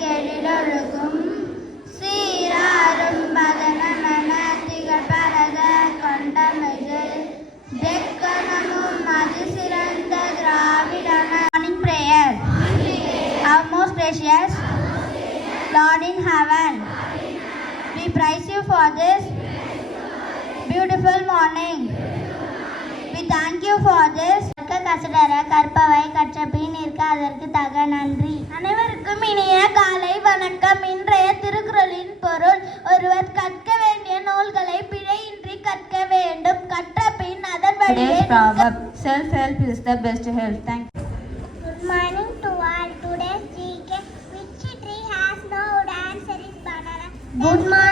கெழிலொழுகும் சீராரும் பதனமென திகழ்பரத கொண்டமிழில் தெக்கணமும் அதிசிறந்த திராவிடன. Morning prayer. Our most gracious Lord in heaven, we praise you for this beautiful morning. We thank you for this. கசடர கற்பவை கற்றபின் நிற்க அதற்கு தக நன்றி. அனைவருக்கும் இனிய காலை வணக்கம். இன்றைய திருக்குறளின் பொருள்: ஒருவர் கற்க வேண்டிய நூல்களை பிழையின்றி கற்க வேண்டும். கற்ற பின் அதன் வழியே self help is the best help. Thank you. Good morning to all. Today's GK: which tree has no wood? Answer is banana. Good morning.